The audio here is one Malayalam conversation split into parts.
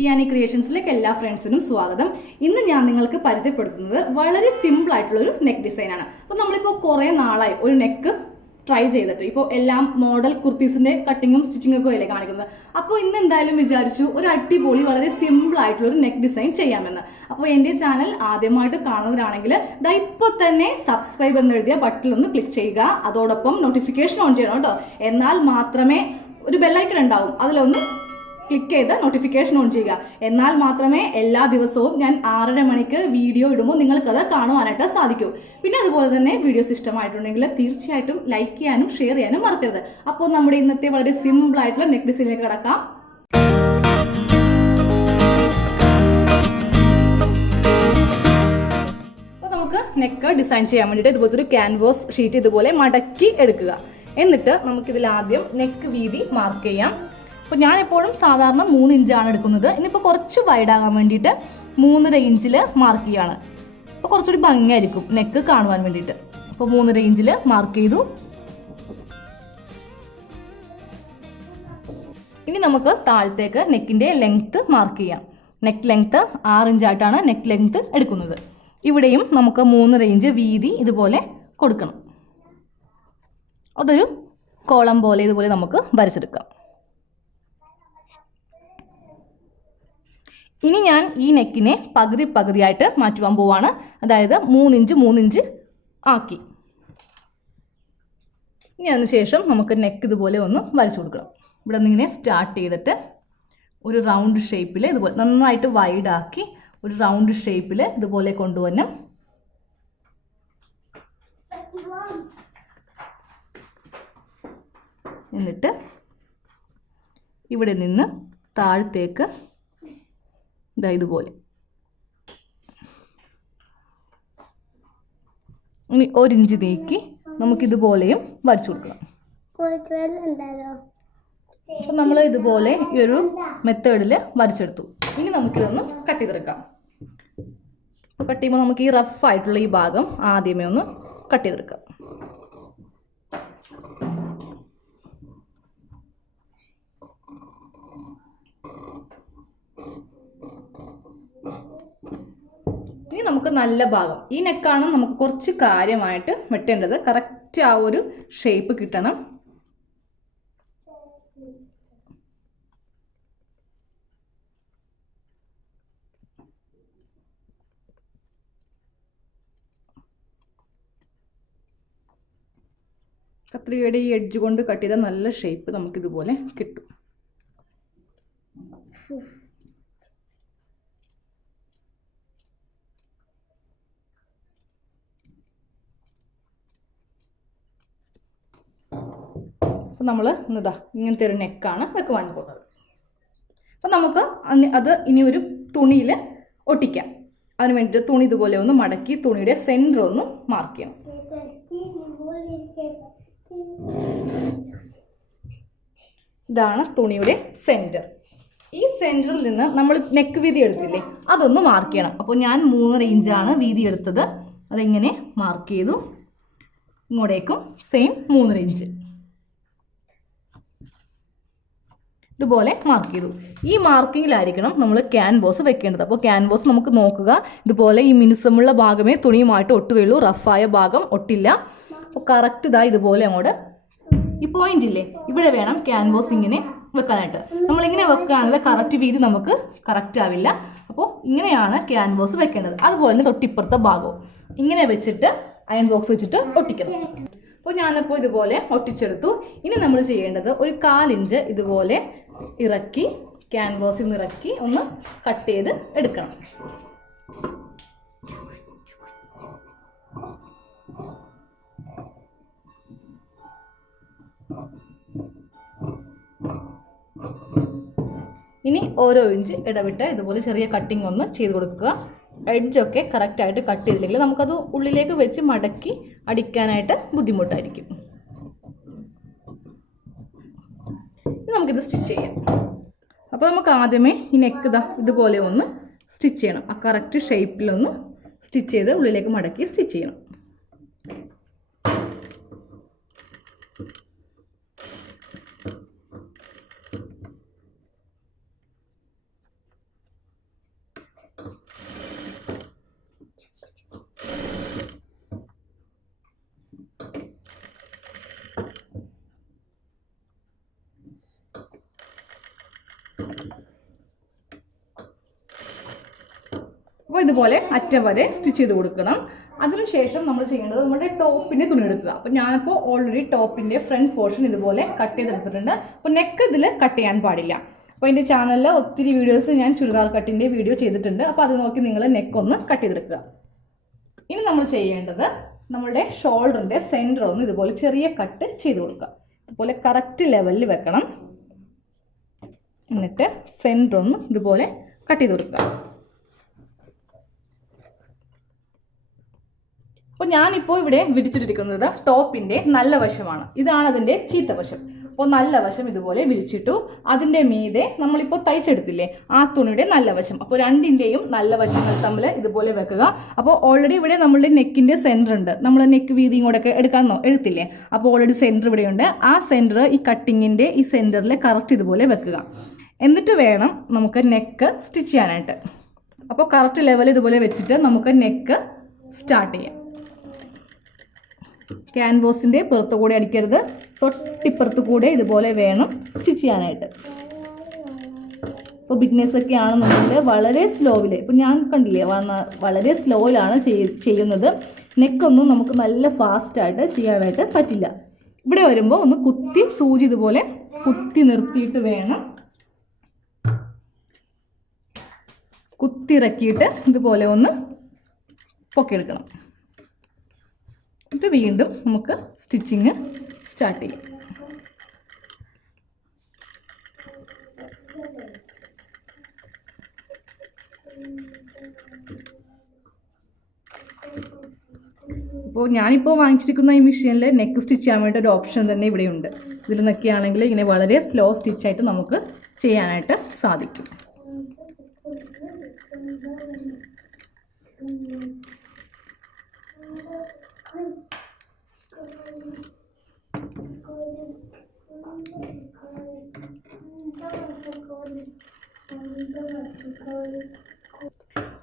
ഇയാനി ക്രിയേഷൻസിലേക്ക് എല്ലാ ഫ്രണ്ട്സിനും സ്വാഗതം. ഇന്ന് ഞാൻ നിങ്ങൾക്ക് പരിചയപ്പെടുത്തുന്നത് വളരെ സിമ്പിൾ ആയിട്ടുള്ള ഒരു നെക്ക് ഡിസൈൻ ആണ്. അപ്പോൾ നമ്മളിപ്പോൾ കുറേ നാളായി ഒരു നെക്ക് ട്രൈ ചെയ്തിട്ട് ഇപ്പോൾ എല്ലാം മോഡൽ കുർത്തീസിന്റെ കട്ടിങ്ങും സ്റ്റിച്ചിങ്ങും ഒക്കെ അല്ലേ കാണിക്കുന്നത്. അപ്പോൾ ഇന്ന് എന്തായാലും വിചാരിച്ചു ഒരു അടിപൊളി വളരെ സിമ്പിൾ ആയിട്ടുള്ള ഒരു നെക്ക് ഡിസൈൻ ചെയ്യാമെന്ന്. അപ്പോൾ എൻ്റെ ചാനൽ ആദ്യമായിട്ട് കാണുന്നവരാണെങ്കിൽ ദാ ഇപ്പോൾ തന്നെ സബ്സ്ക്രൈബ് എന്ന് എഴുതിയ ബട്ടണിലൊന്ന് ക്ലിക്ക് ചെയ്യുക. അതോടൊപ്പം നോട്ടിഫിക്കേഷൻ ഓൺ ചെയ്യണം കേട്ടോ. എന്നാൽ മാത്രമേ ഒരു ബെല്ലൈക്കൺ ഉണ്ടാവും, അതിലൊന്ന് ക്ലിക്ക് ചെയ്ത് നോട്ടിഫിക്കേഷൻ ഓൺ ചെയ്യുക. എന്നാൽ മാത്രമേ എല്ലാ ദിവസവും ഞാൻ 6:30 മണിക്ക് വീഡിയോ ഇടുമ്പോൾ നിങ്ങൾക്കത് കാണുവാനായിട്ട് സാധിക്കൂ. പിന്നെ അതുപോലെ തന്നെ വീഡിയോസ് ഇഷ്ടമായിട്ടുണ്ടെങ്കിൽ തീർച്ചയായിട്ടും ലൈക്ക് ചെയ്യാനും ഷെയർ ചെയ്യാനും മറക്കരുത്. അപ്പോൾ നമ്മുടെ ഇന്നത്തെ വളരെ സിമ്പിൾ ആയിട്ടുള്ള നെക്ക് ഡിസൈനിലേക്ക് കടക്കാം. അപ്പോൾ നമുക്ക് നെക്ക് ഡിസൈൻ ചെയ്യാൻ വേണ്ടിയിട്ട് ഇതുപോലത്തെ ഒരു ക്യാൻവാസ് ഷീറ്റ് ഇതുപോലെ മടക്കി എടുക്കുക. എന്നിട്ട് നമുക്കിതിൽ ആദ്യം നെക്ക് വീതി മാർക്ക് ചെയ്യാം. അപ്പോൾ ഞാൻ എപ്പോഴും സാധാരണ 3 ഇഞ്ചാണ് എടുക്കുന്നത്. ഇന്നിപ്പോൾ കുറച്ച് വൈഡാകാൻ വേണ്ടിയിട്ട് 3.5 ഇഞ്ചിൽ മാർക്ക് ചെയ്യുകയാണ്. അപ്പോൾ കുറച്ചുകൂടി ഭംഗിയായിരിക്കും നെക്ക് കാണുവാൻ വേണ്ടിയിട്ട്. അപ്പോൾ 3.5 ഇഞ്ചിൽ മാർക്ക് ചെയ്തു. ഇനി നമുക്ക് താഴത്തേക്ക് നെക്കിൻ്റെ ലെങ്ത്ത് മാർക്ക് ചെയ്യാം. നെക്ക് ലെങ്ത്ത് 6 ഇഞ്ചായിട്ടാണ് നെക്ക് ലെങ്ത്ത് എടുക്കുന്നത്. ഇവിടെയും നമുക്ക് 3.5 ഇഞ്ച് വീതി ഇതുപോലെ കൊടുക്കണം. അതൊരു കോളം പോലെ ഇതുപോലെ നമുക്ക് വരച്ചെടുക്കാം. ഇനി ഞാൻ ഈ നെക്കിനെ പകുതിയായിട്ട് മാറ്റുവാൻ പോവാണ്. അതായത് 3 ഇഞ്ച് ആക്കി. ഇനി അതിനുശേഷം നമുക്ക് നെക്ക് ഇതുപോലെ ഒന്ന് വരച്ചു കൊടുക്കണം. ഇവിടെ നിന്ന് ഇങ്ങനെ സ്റ്റാർട്ട് ചെയ്തിട്ട് ഒരു റൗണ്ട് ഷേപ്പിൽ ഇതുപോലെ നന്നായിട്ട് വൈഡാക്കി ഒരു റൗണ്ട് ഷേപ്പിൽ ഇതുപോലെ കൊണ്ടുവരണം. എന്നിട്ട് ഇവിടെ നിന്ന് താഴത്തേക്ക് ഇതുപോലെ ഇനി 1 ഇഞ്ച് നീക്കി നമുക്കിതുപോലെയും വരച്ചു കൊടുക്കണം. അപ്പം നമ്മൾ ഇതുപോലെ ഈ ഒരു മെത്തേഡിൽ വരച്ചെടുത്തു. ഇനി നമുക്കിതൊന്ന് കട്ട് ചെയ്തെടുക്കാം. കട്ട് ചെയ്യുമ്പോൾ നമുക്ക് ഈ റഫായിട്ടുള്ള ഈ ഭാഗം ആദ്യമേ ഒന്ന് കട്ട് ചെയ്തെടുക്കാം. ഇനി നമുക്ക് നല്ല ഭാഗം ഈ നെക്കാണ് നമുക്ക് കുറച്ച് കാര്യമായിട്ട് വെട്ടേണ്ടത്. കറക്റ്റ് ആ ഒരു ഷേപ്പ് കിട്ടണം. കത്രികയുടെ ഈ എഡ്ജ് കൊണ്ട് കട്ട് ചെയ്താൽ നല്ല ഷേപ്പ് നമുക്കിതുപോലെ കിട്ടും. നമ്മൾ ഇതാ ഇങ്ങനത്തെ ഒരു നെക്കാണ് വെക്കുവാൻ പോകുന്നത്. അപ്പം നമുക്ക് അത് ഇനി ഒരു തുണിയിൽ ഒട്ടിക്കാം. അതിന് വേണ്ടിയിട്ട് തുണി ഇതുപോലെ ഒന്ന് മടക്കി തുണിയുടെ സെൻറ്റർ ഒന്ന് മാർക്ക് ചെയ്യണം. ഇതാണ് തുണിയുടെ സെൻറ്റർ. ഈ സെൻറ്ററിൽ നിന്ന് നമ്മൾ നെക്ക് വീതി എടുത്തില്ലേ, അതൊന്ന് മാർക്ക് ചെയ്യണം. അപ്പോൾ ഞാൻ 3.5 ഇഞ്ചാണ് വീതി എടുത്തത്. അതെങ്ങനെ മാർക്ക് ചെയ്തു. ഇങ്ങോട്ടേക്കും സെയിം 3.5 ഇഞ്ച് ഇതുപോലെ മാർക്ക് ചെയ്തു. ഈ മാർക്കിങ്ങിലായിരിക്കണം നമ്മൾ ക്യാൻവാസ് വെക്കേണ്ടത്. അപ്പോൾ ക്യാൻവാസ് നമുക്ക് നോക്കുക. ഇതുപോലെ ഈ മിനുസമുള്ള ഭാഗമേ തുണിയുമായിട്ട് ഒട്ടുകയുള്ളൂ. റഫായ ഭാഗം ഒട്ടില്ല. അപ്പോൾ കറക്റ്റ് ഇതാ ഇതുപോലെ അങ്ങോട്ട് ഈ പോയിന്റ് ഇല്ലേ, ഇവിടെ വേണം ക്യാൻവാസ് ഇങ്ങനെ വെക്കാനായിട്ട്. നമ്മളിങ്ങനെ വെക്കുകയാണെങ്കിൽ കറക്റ്റ് വീതി നമുക്ക് കറക്റ്റ് ആവില്ല. അപ്പോൾ ഇങ്ങനെയാണ് ക്യാൻവാസ് വെക്കേണ്ടത്. അതുപോലെ തന്നെ തൊട്ടിപ്പുറത്തെ ഭാഗവും ഇങ്ങനെ വെച്ചിട്ട് അയൺ ബോക്സ് വെച്ചിട്ട് ഒട്ടിക്കണം. അപ്പോൾ ഞാനിപ്പോൾ ഇതുപോലെ ഒട്ടിച്ചെടുത്തു. ഇനി നമ്മൾ ചെയ്യേണ്ടത് ഒരു 1/4 ഇഞ്ച് ഇതുപോലെ ഇറക്കി ക്യാൻവാസിൽ നിന്ന് ഇറക്കി ഒന്ന് കട്ട് ചെയ്ത് എടുക്കണം. ഇനി ഓരോ ഇഞ്ച് ഇടവിട്ട് ഇതുപോലെ ചെറിയ കട്ടിങ് ഒന്ന് ചെയ്ത് കൊടുക്കുക. എഡ്ജൊക്കെ കറക്റ്റായിട്ട് കട്ട് ചെയ്തില്ലെങ്കിൽ നമുക്കത് ഉള്ളിലേക്ക് വെച്ച് മടക്കി അടിക്കാനായിട്ട് ബുദ്ധിമുട്ടായിരിക്കും. നമുക്കിത് സ്റ്റിച്ച് ചെയ്യാം. അപ്പോൾ നമുക്ക് ആദ്യമേ ഈ നെക്ക് ഇതുപോലെ ഒന്ന് സ്റ്റിച്ച് ചെയ്യണം. ആ കറക്റ്റ് ഷേപ്പിലൊന്ന് സ്റ്റിച്ച് ചെയ്ത് ഉള്ളിലേക്ക് മടക്കി സ്റ്റിച്ച് ചെയ്യണം. അപ്പോൾ ഇതുപോലെ അറ്റം വരെ സ്റ്റിച്ച് ചെയ്ത് കൊടുക്കണം. അതിനുശേഷം നമ്മൾ ചെയ്യേണ്ടത് നമ്മുടെ ടോപ്പിൻ്റെ തുണി എടുക്കുക. അപ്പോൾ ഞാനിപ്പോൾ ഓൾറെഡി ടോപ്പിൻ്റെ ഫ്രണ്ട് പോർഷൻ ഇതുപോലെ കട്ട് ചെയ്തെടുത്തിട്ടുണ്ട്. അപ്പോൾ നെക്ക് ഇതിൽ കട്ട് ചെയ്യാൻ പാടില്ല. അപ്പോൾ എൻ്റെ ചാനലിൽ ഒത്തിരി വീഡിയോസ് ഞാൻ ചുരിദാർ കട്ടിൻ്റെ വീഡിയോ ചെയ്തിട്ടുണ്ട്. അപ്പോൾ അത് നോക്കി നിങ്ങൾ നെക്ക് ഒന്ന് കട്ട് ചെയ്തെടുക്കുക. ഇനി നമ്മൾ ചെയ്യേണ്ടത് നമ്മളുടെ ഷോൾഡറിൻ്റെ സെൻറ്റർ ഒന്ന് ഇതുപോലെ ചെറിയ കട്ട് ചെയ്ത് കൊടുക്കുക. ഇതുപോലെ കറക്റ്റ് ലെവലിൽ വെക്കണം. എന്നിട്ട് സെൻറ്റർ ഒന്ന് ഇതുപോലെ കട്ട് ചെയ്ത് കൊടുക്കുക. അപ്പോൾ ഞാനിപ്പോൾ ഇവിടെ വിരിച്ചിട്ടിരിക്കുന്നത് ടോപ്പിൻ്റെ നല്ല വശമാണ്. ഇതാണ് അതിൻ്റെ ചീത്ത വശം. അപ്പോൾ നല്ല വശം ഇതുപോലെ വിരിച്ചിട്ടു. അതിൻ്റെ മീതെ നമ്മളിപ്പോൾ തയ്ച്ചെടുത്തില്ലേ ആ തുണിയുടെ നല്ല വശം. അപ്പോൾ രണ്ടിൻ്റെയും നല്ല വശങ്ങൾ തമ്മിൽ ഇതുപോലെ വെക്കുക. അപ്പോൾ ഓൾറെഡി ഇവിടെ നമ്മളുടെ നെക്കിൻ്റെ സെൻറ്റർ ഉണ്ട്. നമ്മൾ നെക്ക് വീതിയും കൂടെ ഒക്കെ എടുത്തില്ലേ. അപ്പോൾ ഓൾറെഡി സെൻറ്റർ ഇവിടെയുണ്ട്. ആ സെൻറ്റർ ഈ കട്ടിങ്ങിൻ്റെ ഈ സെൻറ്ററിൽ കറക്റ്റ് ഇതുപോലെ വെക്കുക. എന്നിട്ട് വേണം നമുക്ക് നെക്ക് സ്റ്റിച്ച് ചെയ്യാനായിട്ട്. അപ്പോൾ കറക്റ്റ് ലെവൽ ഇതുപോലെ വെച്ചിട്ട് നമുക്ക് നെക്ക് സ്റ്റാർട്ട് ചെയ്യാം. ക്യാൻവാസിൻ്റെ പുറത്തു കൂടെ അടിക്കരുത്, തൊട്ടിപ്പുറത്ത് കൂടെ ഇതുപോലെ വേണം സ്റ്റിച്ച് ചെയ്യാനായിട്ട്. ഇപ്പോൾ ബിഗ്നേഴ്സൊക്കെ ആണെന്നുണ്ടെങ്കിൽ വളരെ സ്ലോവിൽ, ഇപ്പോൾ ഞാൻ കണ്ടില്ലേ വളരെ സ്ലോയിലാണ് ചെയ്യുന്നത്. നെക്കൊന്നും നമുക്ക് നല്ല ഫാസ്റ്റായിട്ട് ചെയ്യാനായിട്ട് പറ്റില്ല. ഇവിടെ വരുമ്പോൾ ഒന്ന് കുത്തി സൂചി ഇതുപോലെ കുത്തി നിർത്തിയിട്ട് വേണം കുത്തിറക്കിയിട്ട് ഇതുപോലെ ഒന്ന് പൊക്കിയെടുക്കണം. എന്നിട്ട് വീണ്ടും നമുക്ക് സ്റ്റിച്ചിങ് സ്റ്റാർട്ട് ചെയ്യാം. അപ്പോൾ ഞാനിപ്പോൾ വാങ്ങിച്ചിരിക്കുന്ന ഈ മെഷീനിൽ നെക്ക് സ്റ്റിച്ച് ചെയ്യാൻ വേണ്ടി ഒരു ഓപ്ഷൻ തന്നെ ഇവിടെയുണ്ട്. ഇതിൽ നിന്നൊക്കെയാണെങ്കിൽ ഇങ്ങനെ വളരെ സ്ലോ സ്റ്റിച്ചായിട്ട് നമുക്ക് ചെയ്യാനായിട്ട് സാധിക്കും.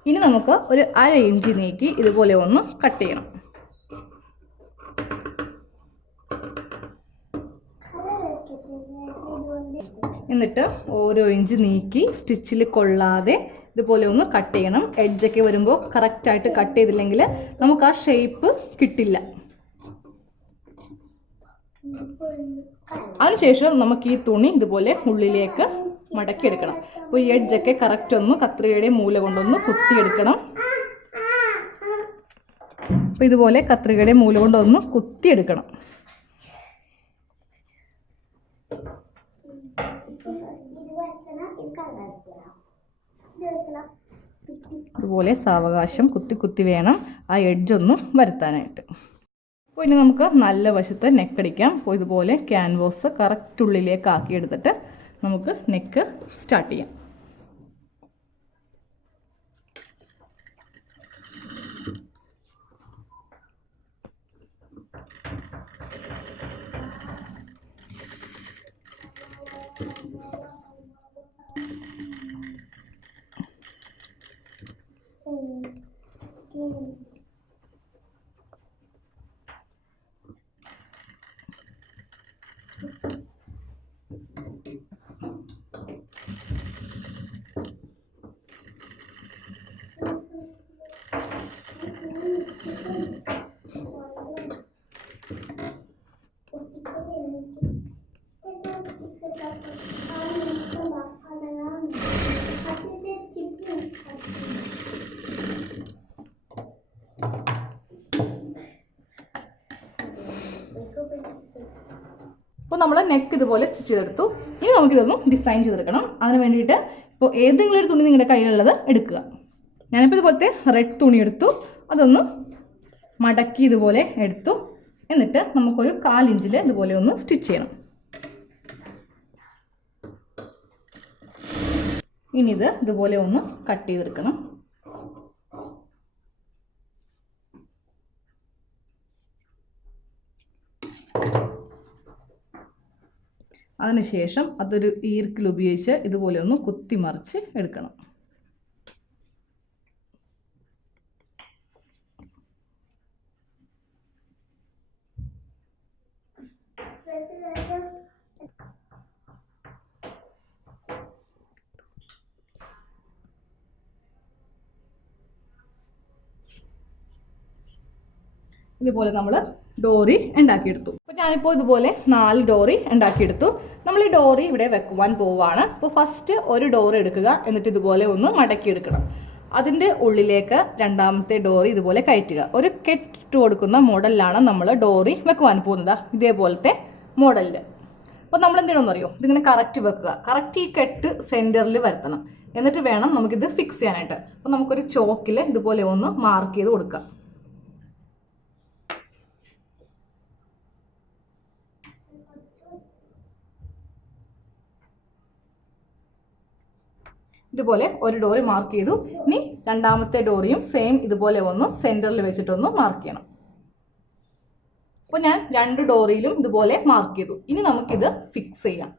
ഇനി നമുക്ക് ഒരു 1/2 ഇഞ്ച് നീക്കി ഇതുപോലെ ഒന്ന് കട്ട് ചെയ്യണം. എന്നിട്ട് ഓരോ ഇഞ്ച് നീക്കി സ്റ്റിച്ചിൽ കൊള്ളാതെ ഇതുപോലെ ഒന്ന് കട്ട് ചെയ്യണം. എഡ്ജൊക്കെ വരുമ്പോൾ കറക്റ്റായിട്ട് കട്ട് ചെയ്തില്ലെങ്കിൽ നമുക്ക് ആ ഷേപ്പ് കിട്ടില്ല. അതിനുശേഷം നമുക്ക് ഈ തുണി ഇതുപോലെ ഉള്ളിലേക്ക് മടക്കിയെടുക്കണം. അപ്പോൾ ഈ എഡ്ജൊക്കെ കറക്റ്റ് ഒന്ന് കത്രികയുടെ മൂല കൊണ്ടൊന്ന് കുത്തിയെടുക്കണം. അപ്പോൾ ഇതുപോലെ കത്രികയുടെ മൂല കൊണ്ടൊന്ന് കുത്തിയെടുക്കണം. ഇതുപോലെ സാവകാശം കുത്തി കുത്തി വേണം ആ എഡ്ജൊന്ന് വരുത്താനായിട്ട്. അപ്പോൾ ഇനി നമുക്ക് നല്ല വശത്ത് നെക്ക് അടിക്കാം. അപ്പോൾ ഇതുപോലെ ക്യാൻവാസ് കറക്റ്റ് ഉള്ളിലേക്ക് ആക്കിയെടുത്തിട്ട് നമുക്ക് നെക്ക് സ്റ്റാർട്ട് ചെയ്യാം. അപ്പോൾ നമ്മൾ നെക്ക് ഇതുപോലെ സ്റ്റിച്ച് ചെയ്തെടുത്തു. ഇനി നമുക്കിതൊന്ന് ഡിസൈൻ ചെയ്തെടുക്കണം. അതിന് വേണ്ടിയിട്ട് ഇപ്പോൾ ഏതെങ്കിലും ഒരു തുണി നിങ്ങളുടെ കയ്യിലുള്ളത് എടുക്കുക. ഞാനിപ്പോൾ ഇതുപോലത്തെ റെഡ് തുണി എടുത്തു. അതൊന്ന് മടക്കി ഇതുപോലെ എടുത്തു. എന്നിട്ട് നമുക്കൊരു 1/4 ഇഞ്ചിൽ ഇതുപോലെ ഒന്ന് സ്റ്റിച്ച് ചെയ്യണം. ഇനി ഇത് ഇതുപോലെ ഒന്ന് കട്ട് ചെയ്തെടുക്കണം. അതിനുശേഷം അതൊരു ഈർക്കിൽ ഉപയോഗിച്ച് ഇതുപോലെ ഒന്ന് കുത്തി മറിച്ച് എടുക്കണം. ഇതുപോലെ നമ്മൾ ഡോറി ഉണ്ടാക്കിയെടുത്തു. അപ്പോൾ ഞാനിപ്പോൾ ഇതുപോലെ 4 ഡോറി ഉണ്ടാക്കിയെടുത്തു. നമ്മൾ ഈ ഡോറി ഇവിടെ വെക്കുവാൻ പോവുകയാണ്. അപ്പോൾ ഫസ്റ്റ് ഒരു ഡോറി എടുക്കുക, എന്നിട്ട് ഇതുപോലെ ഒന്ന് മടക്കിയെടുക്കണം. അതിൻ്റെ ഉള്ളിലേക്ക് രണ്ടാമത്തെ ഡോറി ഇതുപോലെ കയറ്റുക. ഒരു കെട്ടിട്ട് കൊടുക്കുന്ന മോഡലിലാണ് നമ്മൾ ഡോറി വെക്കുവാൻ പോകുന്നത്, ഇതേപോലത്തെ മോഡലിൽ. അപ്പോൾ നമ്മൾ എന്തിനാണെന്ന് അറിയോ, ഇതിങ്ങനെ കറക്റ്റ് വെക്കുക. കറക്റ്റ് ഈ കെട്ട് സെൻറ്ററിൽ വരുത്തണം. എന്നിട്ട് വേണം നമുക്കിത് ഫിക്സ് ചെയ്യാനായിട്ട്. അപ്പോൾ നമുക്കൊരു ചോക്കിൽ ഇതുപോലെ ഒന്ന് മാർക്ക് ചെയ്ത് കൊടുക്കുക. ഇതുപോലെ ഒരു ഡോറി മാർക്ക് ചെയ്തു. ഇനി രണ്ടാമത്തെ ഡോറിയും സെയിം ഇതുപോലെ ഒന്ന് സെൻറ്ററിൽ വെച്ചിട്ടൊന്ന് മാർക്ക് ചെയ്യണം. അപ്പോൾ ഞാൻ 2 ഡോറിയിലും ഇതുപോലെ മാർക്ക് ചെയ്തു. ഇനി നമുക്കിത് ഫിക്സ് ചെയ്യാം.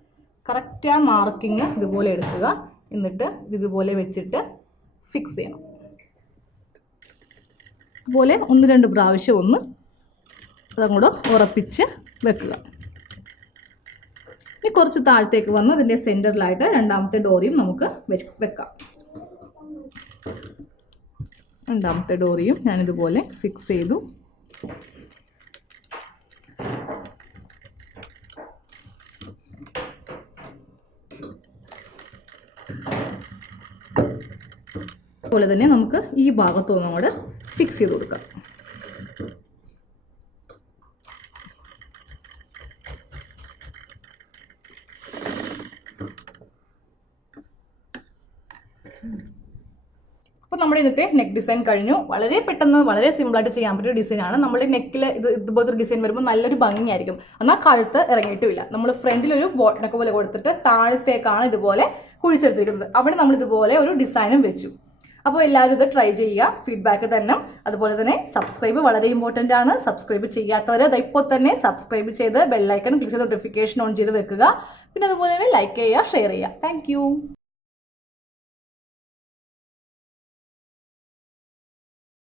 കറക്റ്റ് ആ മാർക്കിങ് ഇതുപോലെ എടുക്കുക, എന്നിട്ട് ഇതുപോലെ വെച്ചിട്ട് ഫിക്സ് ചെയ്യണം. ഇതുപോലെ 1-2 പ്രാവശ്യം ഒന്ന് അതങ്ങോട്ട് ഉറപ്പിച്ച് വെക്കുക. ഇനി കുറച്ച് താഴത്തേക്ക് വന്ന് അതിൻ്റെ സെൻറ്ററിലായിട്ട് രണ്ടാമത്തെ ഡോറിയും നമുക്ക് വെക്കാം. രണ്ടാമത്തെ ഡോറിയും ഞാനിതുപോലെ ഫിക്സ് ചെയ്തു. അതുപോലെ തന്നെ നമുക്ക് ഈ ഭാഗത്തൊന്നും കൂടെ ഫിക്സ് ചെയ്ത് കൊടുക്കാം. അപ്പോൾ നമ്മുടെ ഇന്നത്തെ നെക്ക് ഡിസൈൻ കഴിഞ്ഞു. വളരെ പെട്ടെന്ന് വളരെ സിമ്പിളായിട്ട് ചെയ്യാൻ പറ്റിയ ഡിസൈനാണ്. നമ്മുടെ നെക്കിൽ ഇതുപോലത്തെ ഡിസൈൻ വരുമ്പോൾ നല്ലൊരു ഭംഗിയായിരിക്കും. എന്നാൽ കഴുത്ത് ഇറങ്ങിയിട്ടുമില്ല. നമ്മൾ ഫ്രണ്ടിലൊരു ബോട്ടനൊക്കെ പോലെ കൊടുത്തിട്ട് താഴത്തേക്കാണ് ഇതുപോലെ കുഴിച്ചെടുത്തിരിക്കുന്നത്. അവിടെ നമ്മൾ ഇതുപോലെ ഒരു ഡിസൈനും വെച്ചു. അപ്പോൾ എല്ലാവരും ഇത് ട്രൈ ചെയ്യുക, ഫീഡ്ബാക്ക് തന്നെ. അതുപോലെ തന്നെ സബ്സ്ക്രൈബ് വളരെ ഇമ്പോർട്ടൻ്റ് ആണ്. സബ്സ്ക്രൈബ് ചെയ്യാത്തവർ അത് ഇപ്പോൾ തന്നെ സബ്സ്ക്രൈബ് ചെയ്ത് ബെല്ലൈക്കൺ ക്ലിക്ക് ചെയ്ത് നോട്ടിഫിക്കേഷൻ ഓൺ ചെയ്ത് വെക്കുക. പിന്നെ അതുപോലെ തന്നെ ലൈക്ക് ചെയ്യുക, ഷെയർ ചെയ്യുക. താങ്ക്